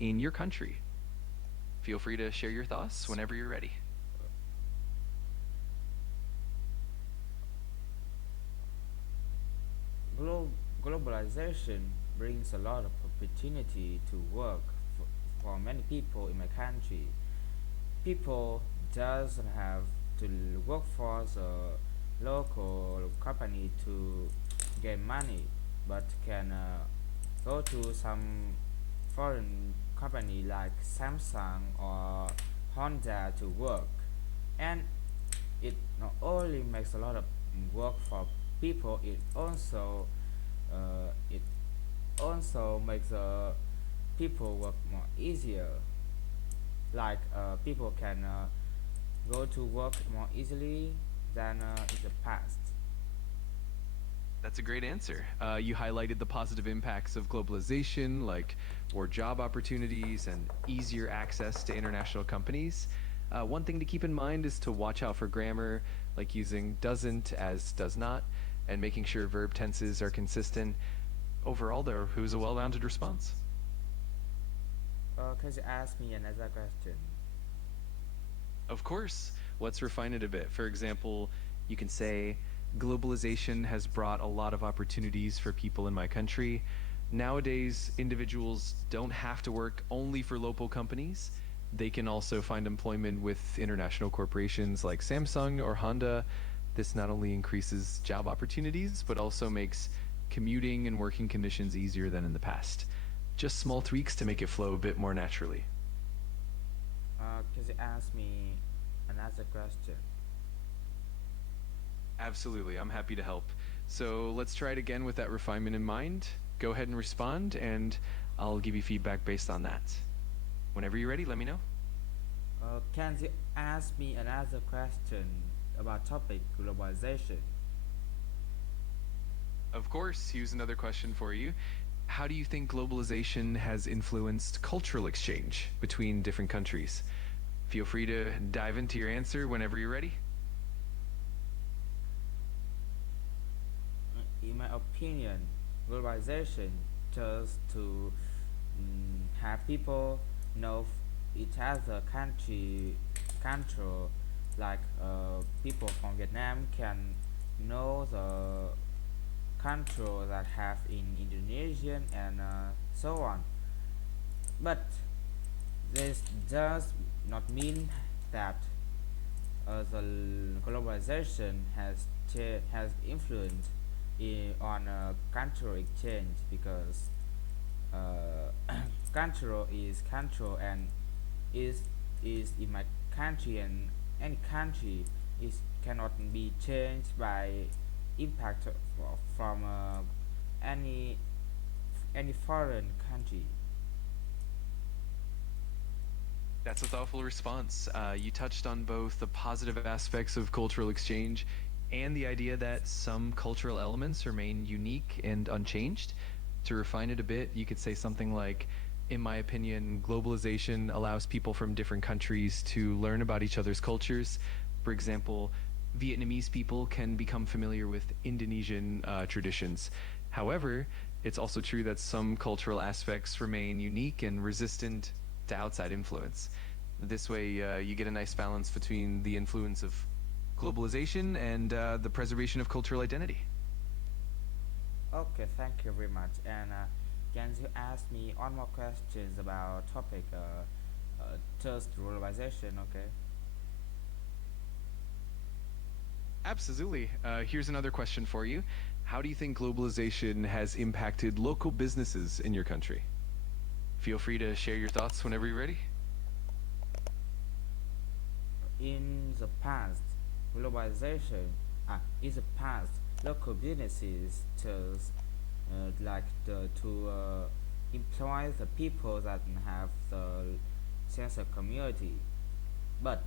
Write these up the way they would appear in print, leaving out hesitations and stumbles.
in your country? Feel free to share your thoughts whenever you're ready. Globalization brings a lot of opportunity to work for many people in my country. People doesn't have to work for the local company to get money, but can go to some foreign company like Samsung or Honda to work, and it not only makes a lot of work for people, it also makes people work more easier. Like people can go to work more easily than in the past. That's a great answer. You highlighted the positive impacts of globalization, like more job opportunities and easier access to international companies. One thing to keep in mind is to watch out for grammar, like using doesn't as does not, and making sure verb tenses are consistent. Overall, though, it was a well rounded response. Can you ask me another question? Of course, let's refine it a bit. For example, you can say, globalization has brought a lot of opportunities for people in my country. Nowadays, individuals don't have to work only for local companies. They can also find employment with international corporations like Samsung or Honda. This not only increases job opportunities, but also makes commuting and working conditions easier than in the past. Just small tweaks to make it flow a bit more naturally. Can you ask me another question? Absolutely, I'm happy to help. So let's try it again with that refinement in mind. Go ahead and respond, and I'll give you feedback based on that. Whenever you're ready, let me know. Can you ask me another question about topic globalization? Of course, here's another question for you. How do you think globalization has influenced cultural exchange between different countries? Feel free to dive into your answer whenever you're ready. In my opinion, globalization just to have people know each other control, like people from Vietnam can know the control that have in Indonesian and so on. But this does not mean that the globalization has influence on cultural exchange, because cultural is cultural and is is in my country, and any country is cannot be changed by impact from any any foreign country. That's a thoughtful response. You touched on both the positive aspects of cultural exchange and the idea that some cultural elements remain unique and unchanged. To refine it a bit, you could say something like, in my opinion, globalization allows people from different countries to learn about each other's cultures. For example, Vietnamese people can become familiar with Indonesian traditions. However, it's also true that some cultural aspects remain unique and resistant to outside influence. This way, you get a nice balance between the influence of globalization and the preservation of cultural identity. Okay, thank you very much. And can you ask me one more questions about topic just globalization? Okay. Absolutely. Here's another question for you. How do you think globalization has impacted local businesses in your country? Feel free to share your thoughts whenever you're ready. In the past, globalization, in the past, local businesses chose to employ the people that have the sense of community. But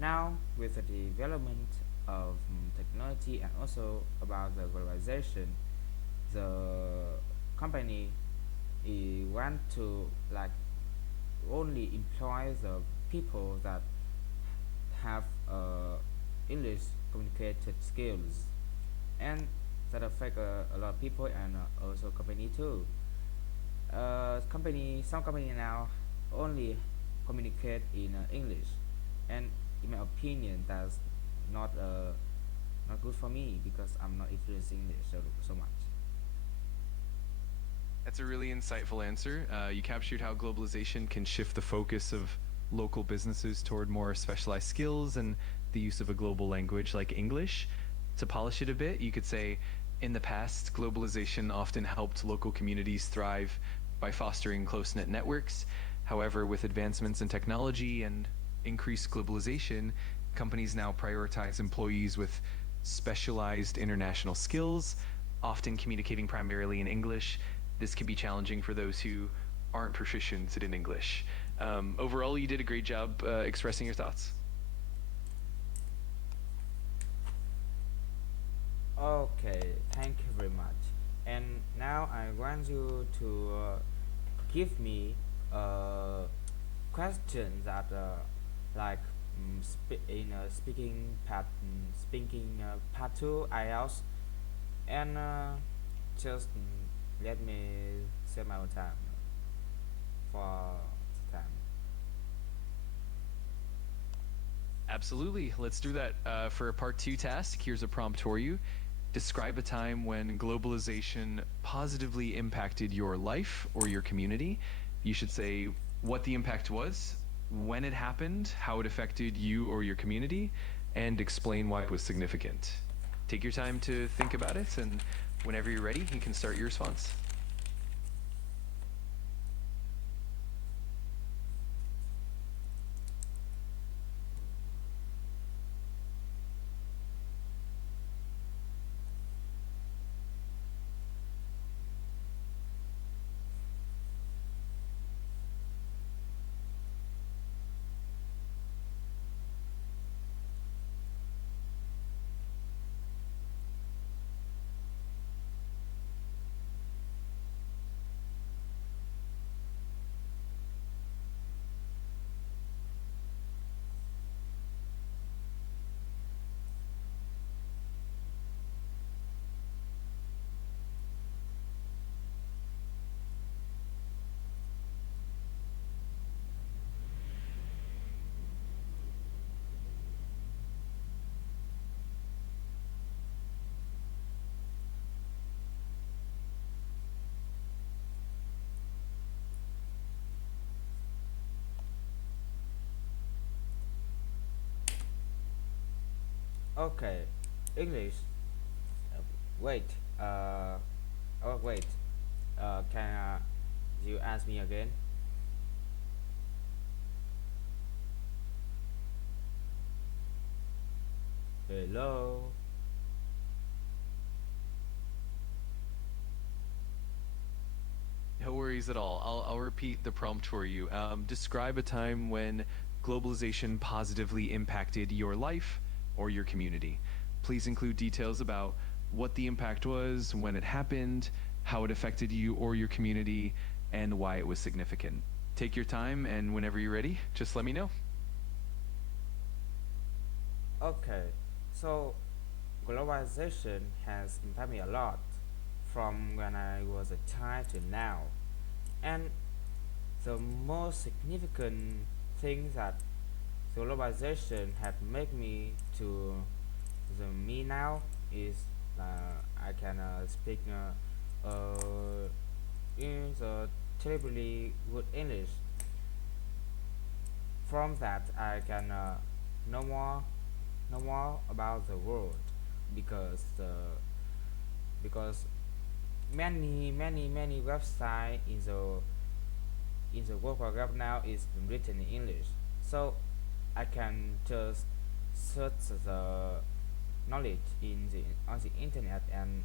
now, with the development of technology and also about the globalization, the company want to like only employ the people that have English communicated skills, and that affect a lot of people and also company too. some company now only communicate in English, and in my opinion, that's not not good for me because I'm not influencing English so much. That's a really insightful answer. You captured how globalization can shift the focus of local businesses toward more specialized skills and the use of a global language like English. To polish it a bit, you could say in the past, globalization often helped local communities thrive by fostering close knit networks. However, with advancements in technology and increased globalization, companies now prioritize employees with specialized international skills, often communicating primarily in English. This can be challenging for those who aren't proficient in English. Overall, you did a great job expressing your thoughts. Okay, thank you very much. And now I want you to give me a question that like speaking part two IELTS, and just let me set my own time for the time. Absolutely. Let's do that. For a part two task, here's a prompt for you. Describe a time when globalization positively impacted your life or your community. You should say what the impact was, when it happened, how it affected you or your community, and explain why it was significant. Take your time to think about it, and whenever you're ready, you can start your response. Okay, English. Uh, wait. Oh wait. Can you ask me again? Hello. No worries at all. I'll repeat the prompt for you. Describe a time when globalization positively impacted your life or your community. Please include details about what the impact was, when it happened, how it affected you or your community, and why it was significant. Take your time, and whenever you're ready, just let me know. Okay, so globalization has impacted me a lot from when I was a child to now, and the most significant thing that globalization had made me to the me now is I can speak in the terribly good English. From that, I can know more know more about the world because because many website in the world web now is written in English, so I can just search the knowledge in the on the internet, and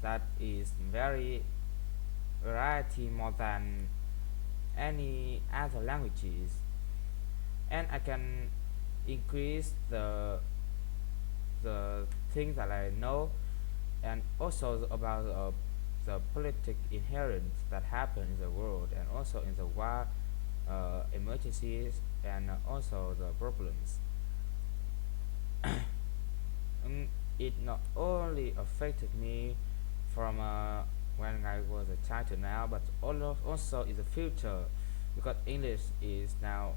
that is very variety more than any other languages, and I can increase the things that I know, and also about the politic inherent that happen in the world, and also in the war, emergencies, and also the problems. It not only affected me from when I was a child to now, but also in the future, because English is now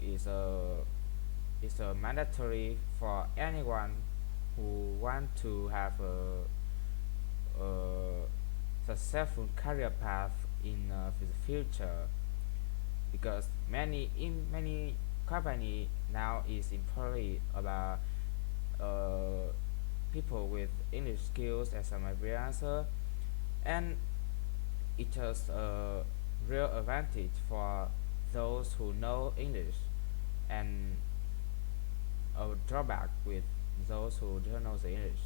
is a mandatory for anyone who want to have a successful career path in the future, because many company now is employing about uh, people with English skills as a freelancer, and it has a real advantage for those who know English, and a drawback with those who don't know the English.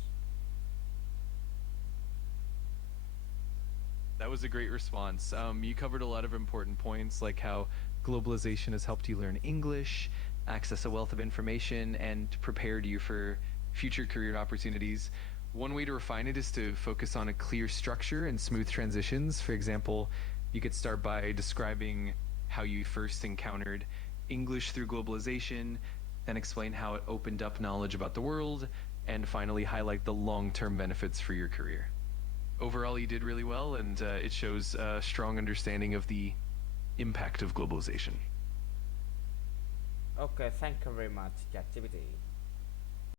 That was a great response. You covered a lot of important points, like how globalization has helped you learn English, access a wealth of information, and prepared you for future career opportunities. One way to refine it is to focus on a clear structure and smooth transitions. For example, you could start by describing how you first encountered English through globalization, then explain how it opened up knowledge about the world, and finally highlight the long term benefits for your career. Overall, you did really well, and it shows a strong understanding of the impact of globalization. Okay, thank you very much, ChatGPT.